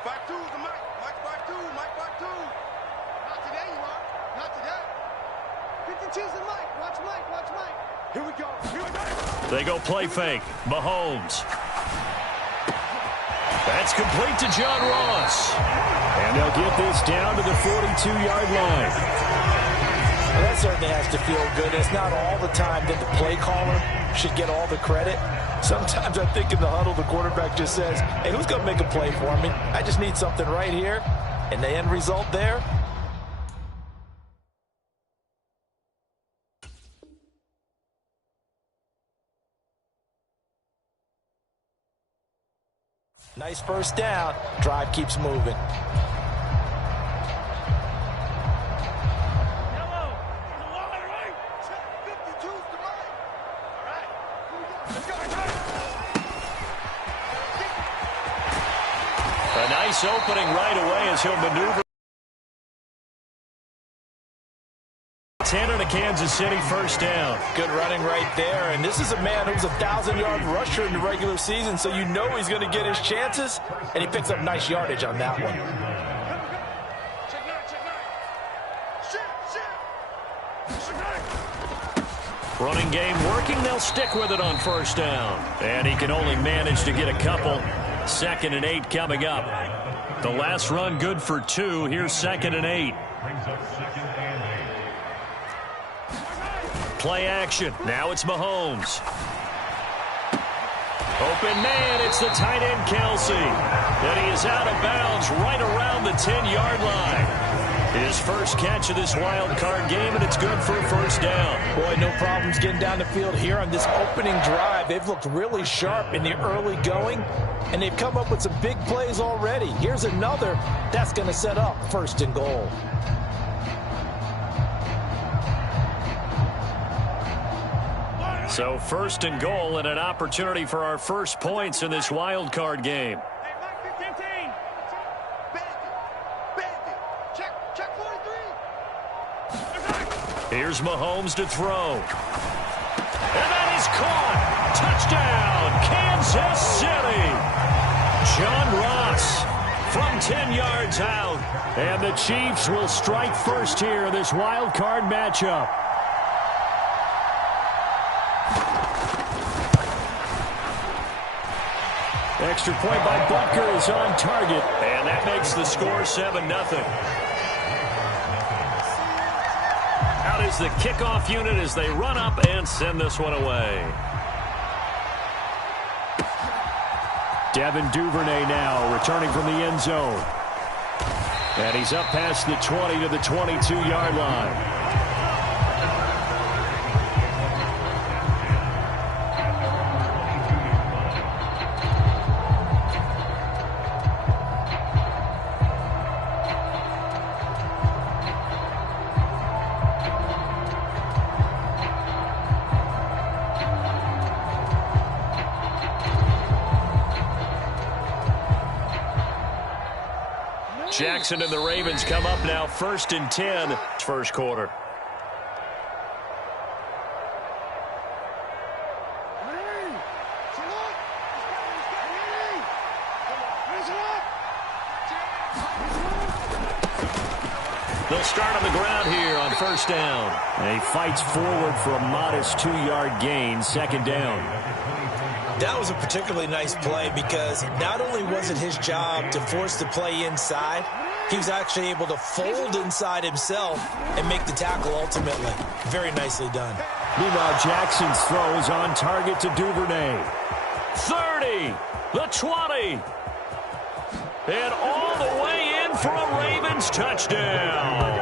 5-2 is the Mike. Mike 5-2. Mike 5-2. Not today, you are. Not today. 52 is the Mike. Watch Mike. Watch Mike. Here we go. Here we go. They go play fake. Mahomes. That's complete to John Ross. And they'll get this down to the 42-yard line. Well, that certainly has to feel good. It's not all the time that the play caller should get all the credit. Sometimes I think in the huddle, the quarterback just says, hey, who's going to make a play for me? I just need something right here. And the end result there, nice first down. Drive keeps moving. A nice opening right away as he'll maneuver. 10 and a Kansas City first down. Good running right there. And this is a man who's a 1,000-yard rusher in the regular season, so you know he's going to get his chances. And he picks up nice yardage on that one. Running game working. They'll stick with it on first down. And he can only manage to get a couple. 2nd and 8 coming up. The last run good for 2. Here's 2nd and 8. Play action. Now it's Mahomes. Open man. It's the tight end, Kelsey. And he is out of bounds right around the 10-yard line. His first catch of this wild card game, and it's good for a first down. Boy, no problems getting down the field here on this opening drive. They've looked really sharp in the early going, and they've come up with some big plays already. Here's another that's going to set up 1st and goal. So 1st and goal and an opportunity for our first points in this wild card game. Here's Mahomes to throw. And that is caught. Touchdown, Kansas City. John Ross from 10 yards out. And the Chiefs will strike first here in this wild card matchup. Extra point by Butker is on target. And that makes the score 7-0. Out is the kickoff unit as they run up and send this one away. Devin Duvernay now returning from the end zone. And he's up past the 20 to the 22-yard line. Jackson and the Ravens come up now 1st and 10. First quarter. They'll start on the ground here on first down. And he fights forward for a modest 2-yard gain. 2nd down. That was a particularly nice play because not only was it his job to force the play inside, he was actually able to fold inside himself and make the tackle ultimately. Very nicely done. Meanwhile, Jackson's throw is on target to Duvernay. 30, the 20, and all the way in for a Ravens touchdown.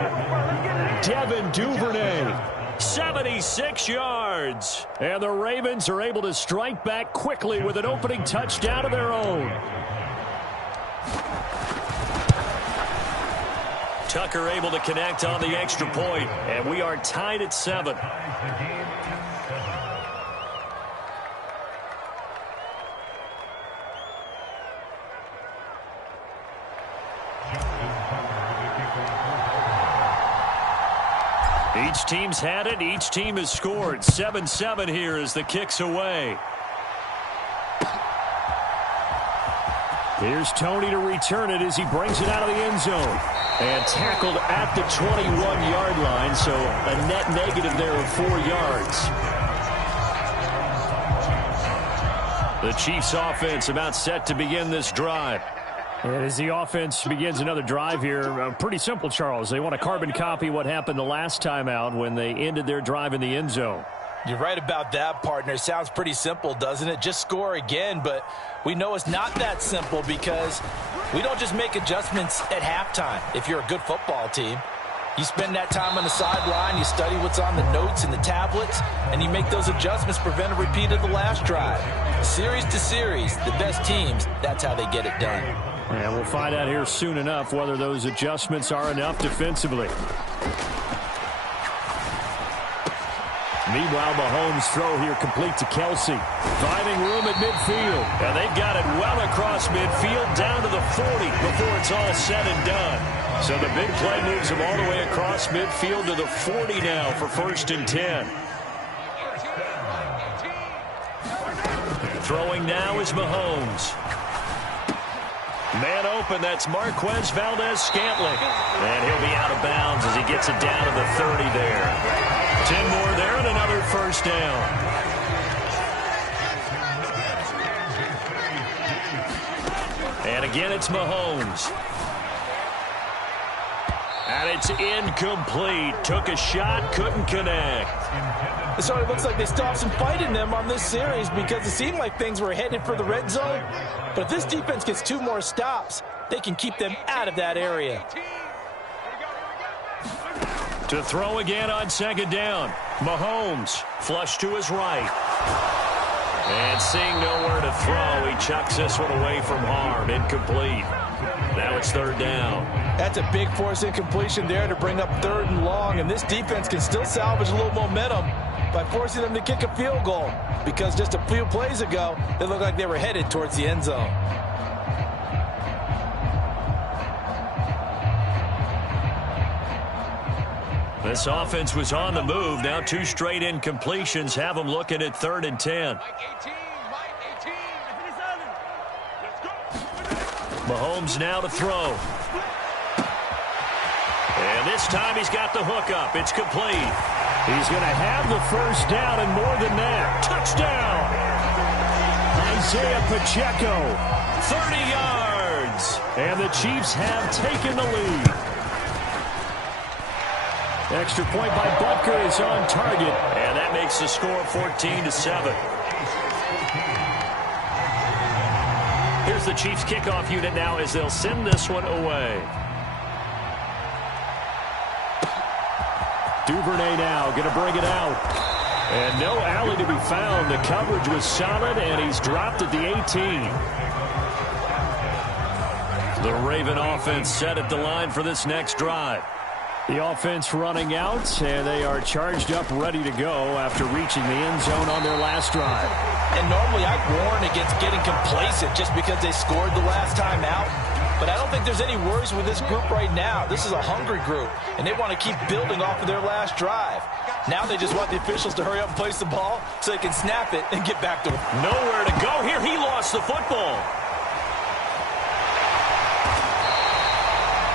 Devin Duvernay. 76 yards. And the Ravens are able to strike back quickly with an opening touchdown of their own. Tucker able to connect on the extra point, and we are tied at 7. Each team's had it. Each team has scored. 7-7 here as the kick's away. Here's Tony to return it as he brings it out of the end zone. And tackled at the 21-yard line, so a net negative there of 4 yards. The Chiefs offense about set to begin this drive. And as the offense begins another drive here, pretty simple, Charles. They want to carbon copy what happened the last time out when they ended their drive in the end zone. You're right about that, partner. Sounds pretty simple, doesn't it? Just score again, but we know it's not that simple because we don't just make adjustments at halftime if you're a good football team. You spend that time on the sideline, you study what's on the notes and the tablets, and you make those adjustments, prevent a repeat of the last drive. Series to series, the best teams, that's how they get it done. And we'll find out here soon enough whether those adjustments are enough defensively. Meanwhile, Mahomes' throw here complete to Kelsey. Finding room at midfield. And they've got it well across midfield down to the 40 before it's all said and done. So the big play moves him all the way across midfield to the 40 now for 1st and 10. Throwing now is Mahomes. Man open, that's Marquez Valdez-Scantling. And he'll be out of bounds as he gets it down to the 30 there. 10 more there and another 1st down. And again, it's Mahomes. And it's incomplete. Took a shot, couldn't connect. It sort of looks like they stopped some fight in them on this series because it seemed like things were headed for the red zone. But if this defense gets 2 more stops, they can keep them out of that area. To throw again on 2nd down. Mahomes flush to his right. And seeing nowhere to throw, he chucks this one away from harm. Incomplete. Now it's 3rd down. That's a big force incompletion there to bring up 3rd and long. And this defense can still salvage a little momentum by forcing them to kick a field goal. Because just a few plays ago, they looked like they were headed towards the end zone. This offense was on the move. Now 2 straight incompletions have them looking at 3rd and 10. Mahomes now to throw. And this time he's got the hook up. It's complete. He's going to have the 1st down and more than that. Touchdown! Isaiah Pacheco, 30 yards. And the Chiefs have taken the lead. Extra point by Butker is on target. And that makes the score 14-7. Here's the Chiefs kickoff unit now as they'll send this one away. Duvernay now going to bring it out. And no alley to be found. The coverage was solid, and he's dropped at the 18. The Raven offense set at the line for this next drive. The offense running out, and they are charged up, ready to go after reaching the end zone on their last drive. And normally I'd warn against getting complacent just because they scored the last time out. But I don't think there's any worries with this group right now. This is a hungry group, and they want to keep building off of their last drive. Now they just want the officials to hurry up and place the ball so they can snap it and get back to it. Nowhere to go here. He lost the football.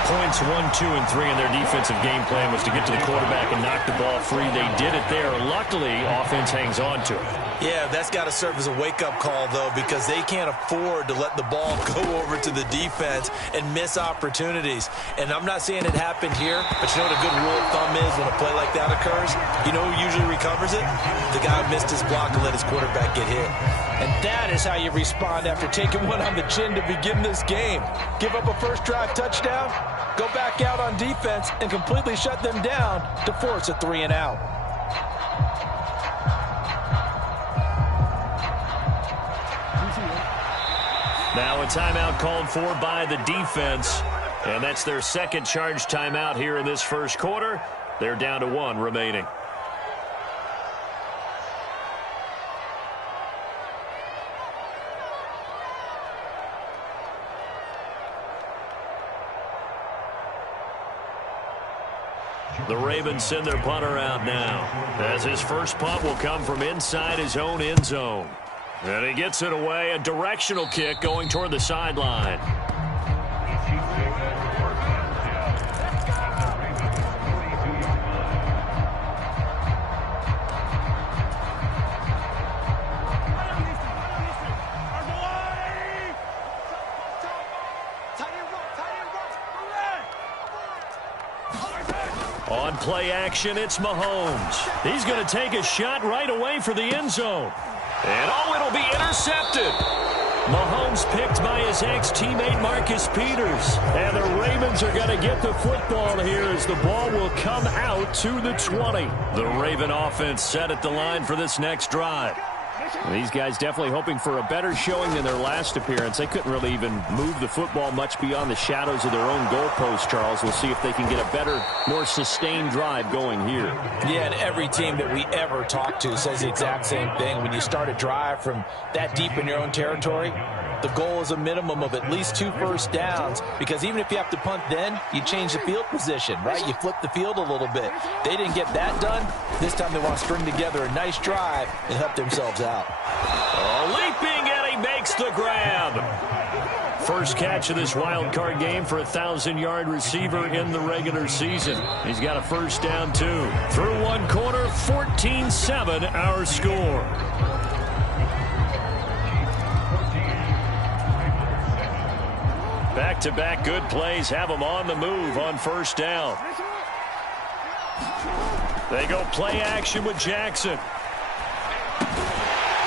Points 1, 2, and 3 in their defensive game plan was to get to the quarterback and knock the ball free. They did it there. Luckily, offense hangs on to it. Yeah, that's got to serve as a wake-up call, though, because they can't afford to let the ball go over to the defense and miss opportunities. And I'm not saying it happened here, but you know what a good rule of thumb is when a play like that occurs? You know who usually recovers it? The guy who missed his block and let his quarterback get hit. And that is how you respond after taking one on the chin to begin this game. Give up a first-drive touchdown, go back out on defense, and completely shut them down to force a 3-and-out. Now a timeout called for by the defense, and that's their 2nd charge timeout here in this 1st quarter. They're down to 1 remaining. The Ravens send their punter out now, as his first punt will come from inside his own end zone. And he gets it away, a directional kick going toward the sideline. On play action, it's Mahomes. He's going to take a shot right away for the end zone. And it'll be intercepted. Mahomes picked by his ex-teammate Marcus Peters. And the Ravens are going to get the football here as the ball will come out to the 20. The Raven offense set at the line for this next drive. These guys definitely hoping for a better showing than their last appearance. They couldn't really even move the football much beyond the shadows of their own goalpost, Charles. We'll see if they can get a better, more sustained drive going here. Yeah, and every team that we ever talk to says the exact same thing. When you start a drive from that deep in your own territory, the goal is a minimum of at least 2 first downs, because even if you have to punt then, you change the field position, right? You flip the field a little bit. They didn't get that done. This time they want to string together a nice drive and help themselves out. Leaping, and he makes the grab. First catch of this wild card game for a 1,000-yard receiver in the regular season. He's got a first down, too. Through one quarter, 14-7 our score. Back-to-back good plays have him on the move on first down. They go play action with Jackson.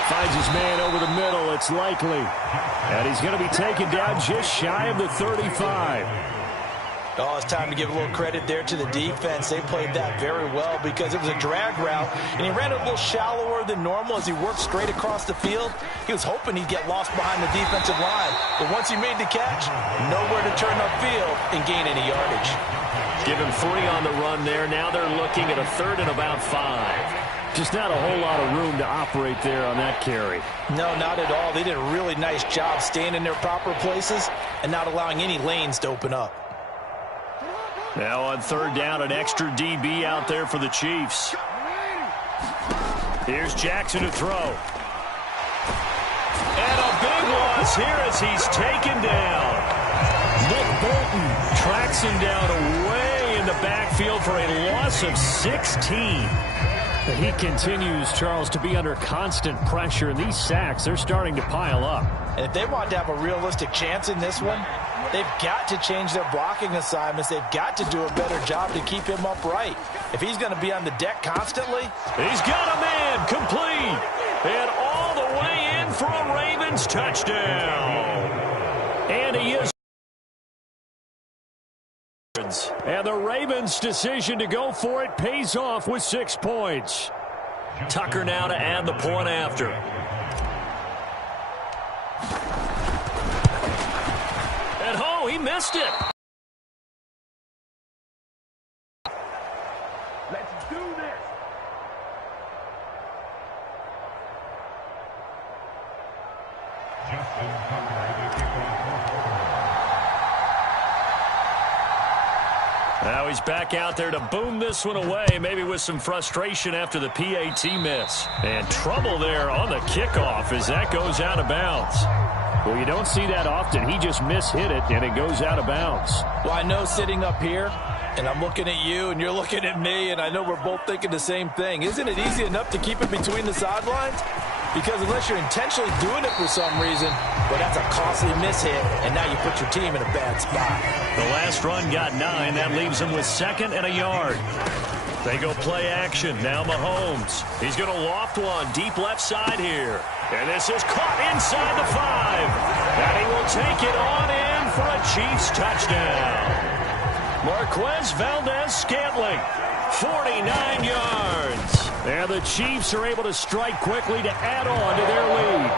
Finds his man over the middle. It's likely. And he's going to be taken down just shy of the 35. Oh, it's time to give a little credit there to the defense. They played that very well because it was a drag route, and he ran it a little shallower than normal as he worked straight across the field. He was hoping he'd get lost behind the defensive line, but once he made the catch, nowhere to turn upfield and gain any yardage. Give him 3 on the run there. Now they're looking at a 3rd and about 5. Just not a whole lot of room to operate there on that carry. No, not at all. They did a really nice job staying in their proper places and not allowing any lanes to open up. Now on 3rd down, an extra DB out there for the Chiefs. Here's Jackson to throw. And a big loss here as he's taken down. Nick Bolton tracks him down away in the backfield for a loss of 16. He continues, Charles, to be under constant pressure. And these sacks, they're starting to pile up. And if they want to have a realistic chance in this one, they've got to change their blocking assignments. They've got to do a better job to keep him upright. If he's going to be on the deck constantly. He's got a man complete. And all the way in for a Ravens touchdown. And he is. And the Ravens' decision to go for it pays off with 6 points. Tucker now to add the point after. And he missed it. Let's do this. Now he's back out there to boom this one away, maybe with some frustration after the PAT miss. And trouble there on the kickoff as that goes out of bounds. Well, you don't see that often. He just mishit it, and it goes out of bounds. Well, I know sitting up here, and I'm looking at you, and you're looking at me, and I know we're both thinking the same thing. Isn't it easy enough to keep it between the sidelines? Because unless you're intentionally doing it for some reason, well, that's a costly mishit, and now you put your team in a bad spot. The last run got 9. That leaves them with 2nd and a yard. They go play action. Now Mahomes. He's going to loft one deep left side here. And this is caught inside the 5. And he will take it on in for a Chiefs touchdown. Marquez Valdez-Scantling, 49 yards. And the Chiefs are able to strike quickly to add on to their lead.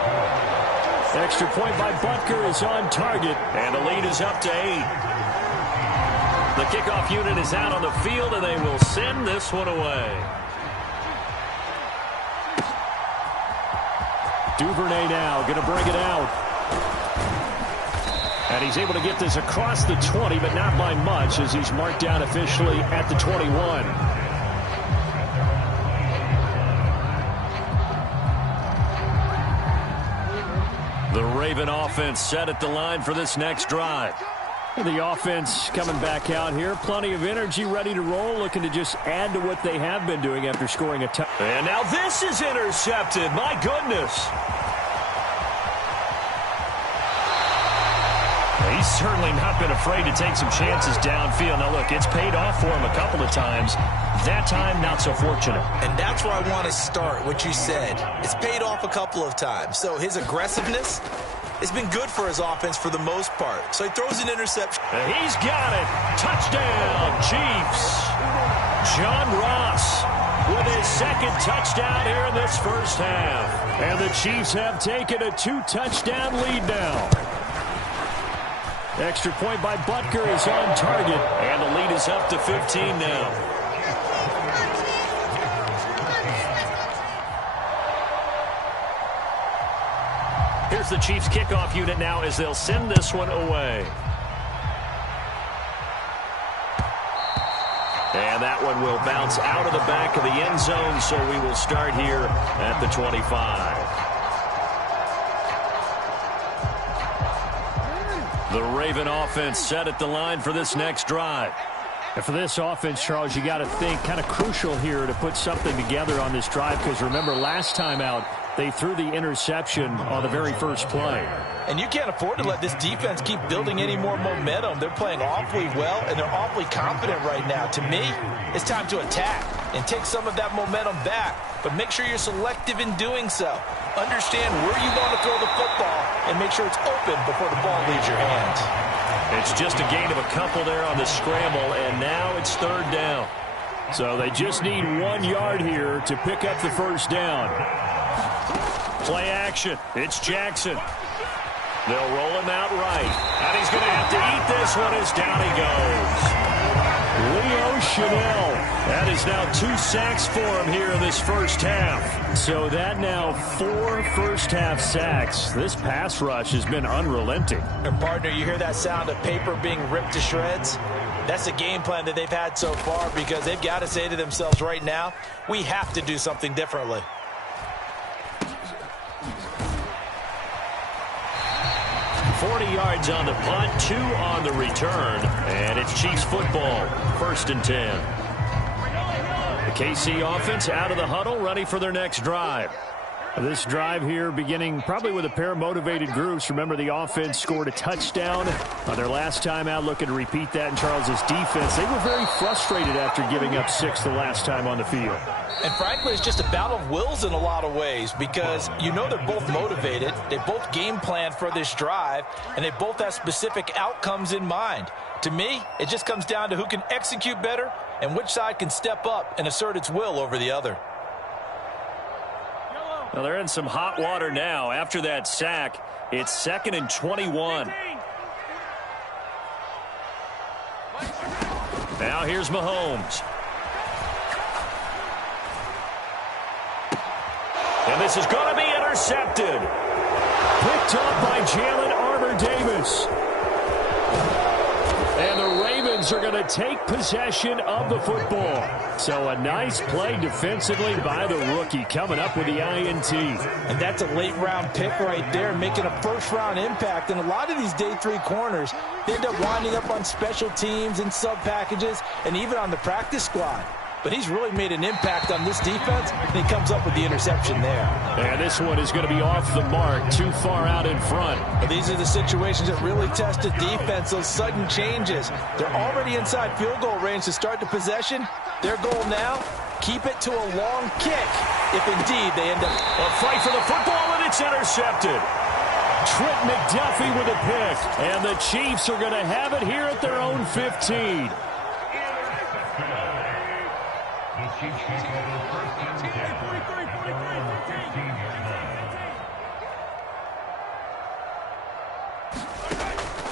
Extra point by Butker is on target. And the lead is up to 8. The kickoff unit is out on the field, and they will send this one away. Duvernay now going to bring it out. And he's able to get this across the 20, but not by much as he's marked down officially at the 21. Raven offense set at the line for this next drive. The offense coming back out here. Plenty of energy, ready to roll, looking to just add to what they have been doing after scoring a touchdown. And now this is intercepted. My goodness. He's certainly not been afraid to take some chances downfield. Now, look, it's paid off for him a couple of times. That time, not so fortunate. And that's where I want to start, what you said. It's paid off a couple of times. So his aggressiveness has been good for his offense for the most part. So he throws an interception. And he's got it. Touchdown, Chiefs. John Ross with his second touchdown here in this first half. And the Chiefs have taken a 2-touchdown lead now. Extra point by Butker is on target. And the lead is up to 15 now. Here's the Chiefs kickoff unit now as they'll send this one away. And that one will bounce out of the back of the end zone, so we will start here at the 25. The Raven offense set at the line for this next drive. And for this offense, Charles, you got to think kind of crucial here to put something together on this drive, because remember last time out they threw the interception on the very first play. And you can't afford to let this defense keep building any more momentum. They're playing awfully well, and they're awfully confident right now. To me, it's time to attack and take some of that momentum back. But make sure you're selective in doing so. Understand where you want to throw the football and make sure it's open before the ball leaves your hands. It's just a gain of a couple there on the scramble, and now it's third down. So they just need 1 yard here to pick up the first down. Play action. It's Jackson. They'll roll him out right. And he's going to have to eat this one as down he goes. Leo Chanel. That is now 2 sacks for him here in this first half. So that now 4 first-half sacks. This pass rush has been unrelenting. And partner, you hear that sound of paper being ripped to shreds? That's a game plan that they've had so far, because they've got to say to themselves right now, we have to do something differently. $40 yards on the punt, 2 on the return, and it's Chiefs football, 1st and 10. The KC offense out of the huddle, ready for their next drive. This drive here beginning probably with a pair of motivated groups. Remember, the offense scored a touchdown on their last time out, looking to repeat that in Charles's defense. They were very frustrated after giving up 6 the last time on the field. And frankly, it's just a battle of wills in a lot of ways, because you know they're both motivated, they both game plan for this drive, and they both have specific outcomes in mind. To me, it just comes down to who can execute better and which side can step up and assert its will over the other. Well, they're in some hot water now. After that sack, it's 2nd and 21. Now here's Mahomes. And this is going to be intercepted. Picked up by Jalen Armour-Davis. And the Ravens are going to take possession of the football. So a nice play defensively by the rookie, coming up with the INT. And that's a late-round pick right there, making a first-round impact. And a lot of these day 3 corners, they end up winding up on special teams and sub-packages and even on the practice squad. But he's really made an impact on this defense, and he comes up with the interception there. And this one is going to be off the mark, too far out in front. But these are the situations that really test a defense, those sudden changes. They're already inside field goal range to start the possession. Their goal now, keep it to a long kick, if indeed they end up. A fight for the football, and it's intercepted. Trent McDuffie with a pick. And the Chiefs are going to have it here at their own 15.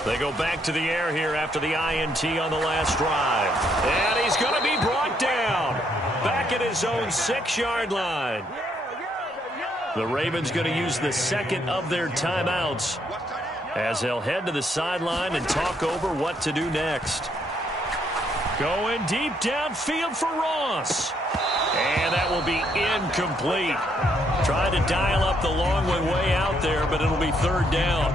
They go back to the air here after the INT on the last drive. And he's going to be brought down. Back at his own 6-yard line. The Ravens going to use the second of their timeouts as they'll head to the sideline and talk over what to do next. Going deep downfield for Ross. And that will be incomplete. Trying to dial up the long one way out there, but it'll be third down.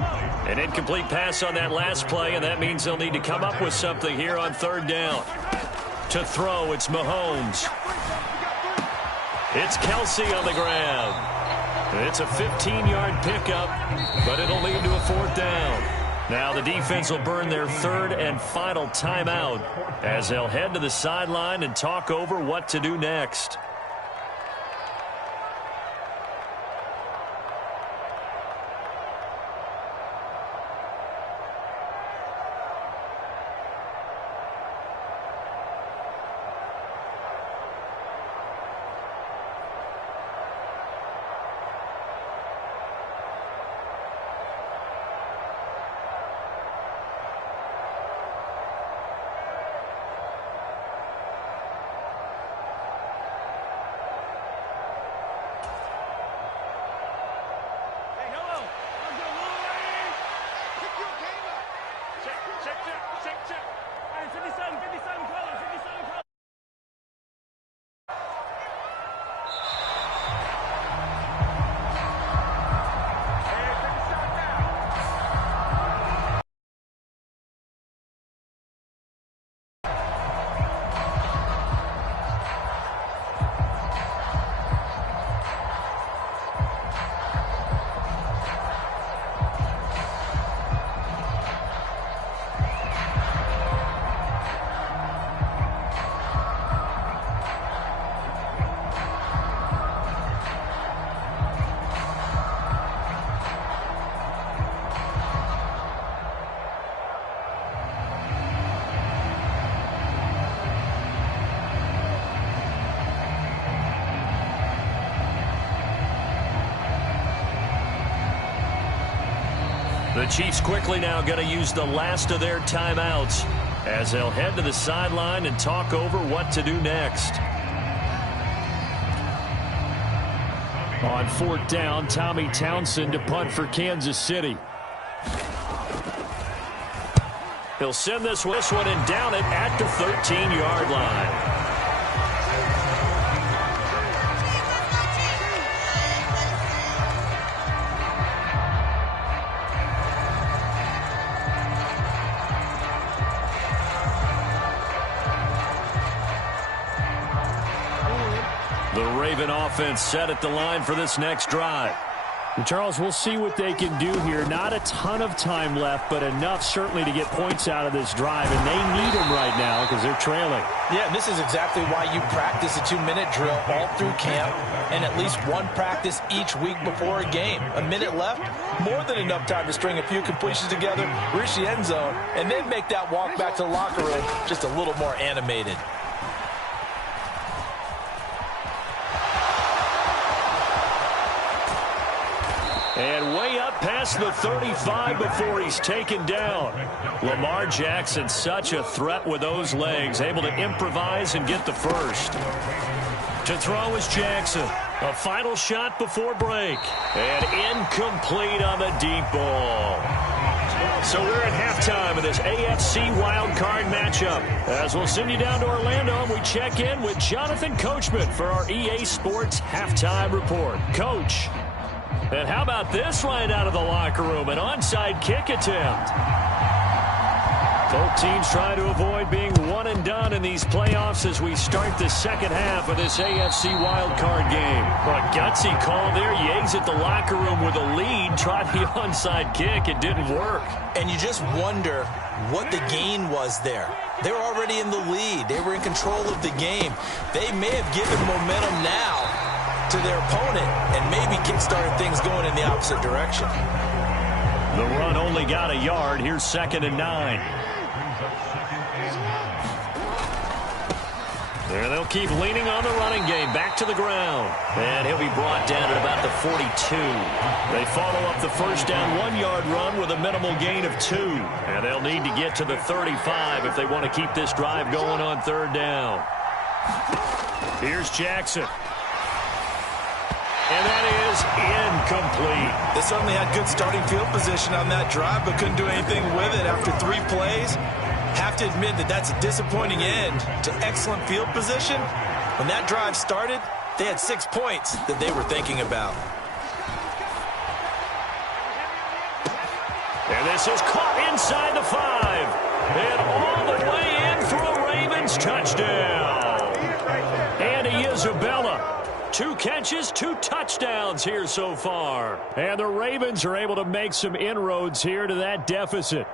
An incomplete pass on that last play, and that means they'll need to come up with something here on third down. To throw, it's Mahomes. It's Kelsey on the grab. It's a 15-yard pickup, but it'll lead to a fourth down. Now the defense will burn their third and final timeout as they'll head to the sideline and talk over what to do next. The Chiefs quickly now going to use the last of their timeouts as they'll head to the sideline and talk over what to do next. On fourth down, Tommy Townsend to punt for Kansas City. He'll send this one and down it at the 13-yard line. Offense set at the line for this next drive. And Charles, we'll see what they can do here. Not a ton of time left, but enough certainly to get points out of this drive, and they need them right now because they're trailing. Yeah, and this is exactly why you practice a 2-minute drill all through camp and at least one practice each week before a game. A minute left, more than enough time to string a few completions together, reach the end zone, and then make that walk back to the locker room just a little more animated. And way up past the 35 before he's taken down. Lamar Jackson, such a threat with those legs, able to improvise and get the first. To throw is Jackson. A final shot before break. And incomplete on the deep ball. So we're at halftime of this AFC wildcard matchup. As we'll send you down to Orlando, and we check in with Jonathan Coachman for our EA Sports Halftime Report. Coach. And how about this right out of the locker room? An onside kick attempt. Both teams trying to avoid being one and done in these playoffs as we start the second half of this AFC wildcard game. A gutsy call there. You exit the locker room with a lead. Tried the onside kick. It didn't work. And you just wonder what the gain was there. They were already in the lead. They were in control of the game. They may have given momentum now to their opponent and maybe kick-started things going in the opposite direction. The run only got a yard. Here's 2nd and 9. There they'll keep leaning on the running game. Back to the ground. And he'll be brought down at about the 42. They follow up the first down 1-yard run with a minimal gain of 2. And they'll need to get to the 35 if they want to keep this drive going on third down. Here's Jackson. And that is incomplete. They certainly had good starting field position on that drive, but couldn't do anything with it after 3 plays. Have to admit that that's a disappointing end to excellent field position, When that drive started, they had 6 points that they were thinking about. And this is caught inside the 5. And all the way in for a Ravens touchdown. Andy Isabella. 2 catches, 2 touchdowns here so far. And the Ravens are able to make some inroads here to that deficit.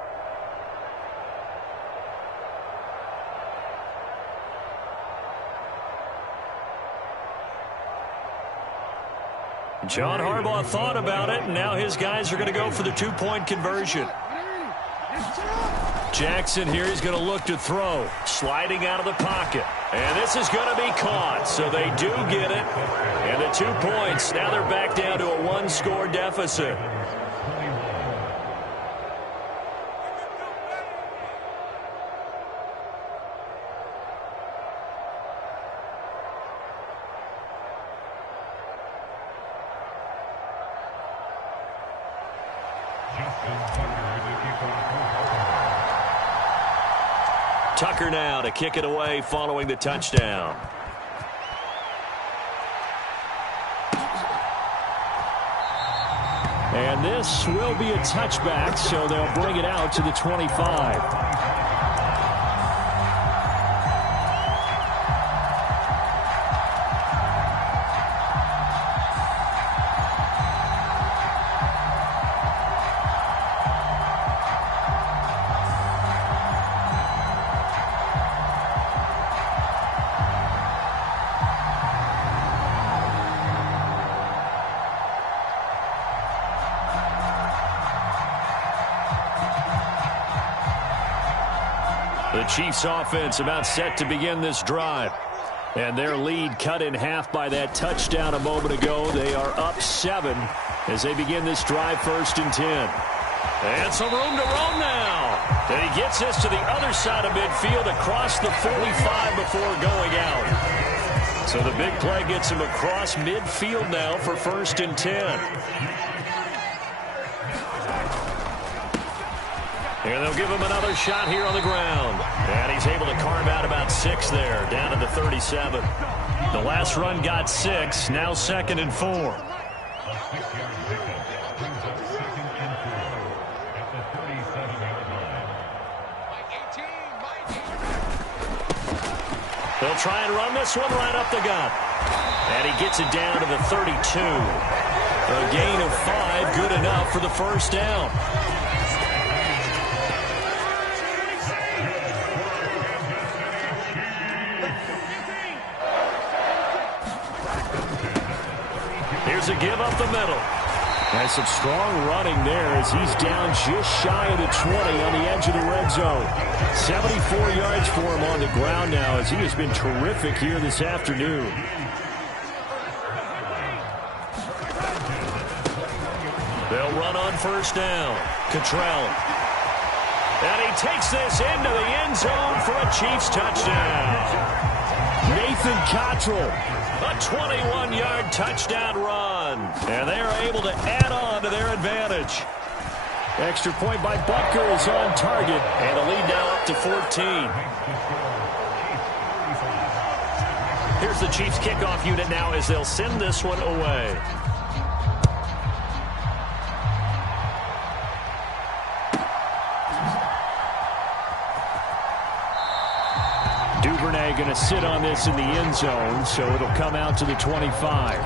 John Harbaugh thought about it, and now his guys are going to go for the 2-point conversion. Jackson here, he's going to look to throw. Sliding out of the pocket. And this is going to be caught, so they do get it. And the 2 points, now they're back down to a 1-score deficit. Tucker now to kick it away following the touchdown. And this will be a touchback, so they'll bring it out to the 25. The Chiefs offense about set to begin this drive. And their lead cut in half by that touchdown a moment ago. They are up 7 as they begin this drive 1st and 10. And some room to roam now. And he gets this to the other side of midfield across the 45 before going out. So the big play gets him across midfield now for 1st and 10. And they'll give him another shot here on the ground. And he's able to carve out about 6 there, down to the 37. The last run got 6, now 2nd and 4. They'll try and run this one right up the gut. And he gets it down to the 32. A gain of 5, good enough for the 1st down. Here's a give up the middle. And some strong running there as he's down just shy of the 20 on the edge of the red zone. 74 yards for him on the ground now as he has been terrific here this afternoon. They'll run on 1st down. Cottrell. And he takes this into the end zone for a Chiefs touchdown. Nathan Cottrell. A 21-yard touchdown run. And they are able to add on to their advantage. Extra point by Butker is on target. And the lead now up to 14. Here's the Chiefs kickoff unit now as they'll send this one away. Duvernay going to sit on this in the end zone, so it'll come out to the 25.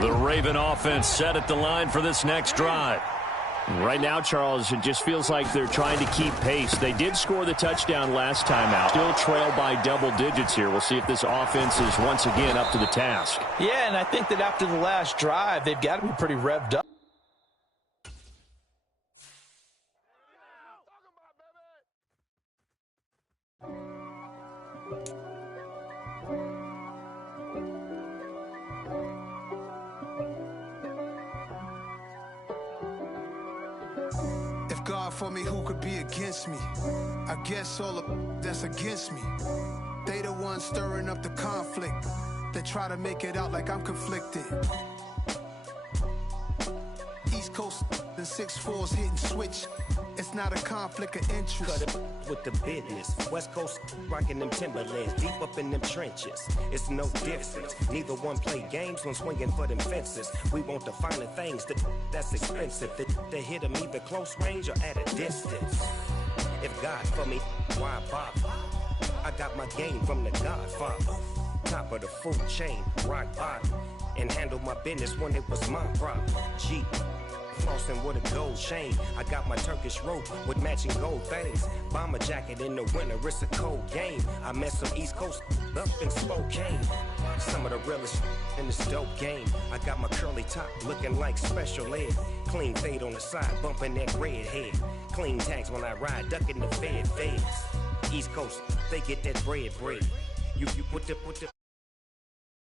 The Raven offense set at the line for this next drive. Right now, Charles, it just feels like they're trying to keep pace. They did score the touchdown last time out. Still trail by double digits here. We'll see if this offense is once again up to the task. Yeah, and I think that after the last drive, they've got to be pretty revved up. God for me, who could be against me? I guess all of that's against me. They the ones stirring up the conflict. They try to make it out like I'm conflicted. East Coast and 6'4's hitting switch. It's not a conflict of interest. Cut it with the business. West Coast rocking them Timberlands, deep up in them trenches. It's no difference. Neither one play games when swinging for them fences. We want the finer things that's expensive. They hit them either close range or at a distance. If God for me, why bother? I got my game from the Godfather. Top of the food chain, rock bottom. And handle my business when it was my problem. G. Flossing with a gold chain. I got my Turkish rope with matching gold things. Bomber jacket in the winter, it's a cold game. I met some East Coast up in Spokane. Some of the realest in this dope game. I got my curly top looking like special ed. Clean fade on the side, bumping that red head. Clean tags when I ride, ducking the feds. East Coast, they get that bread. You put the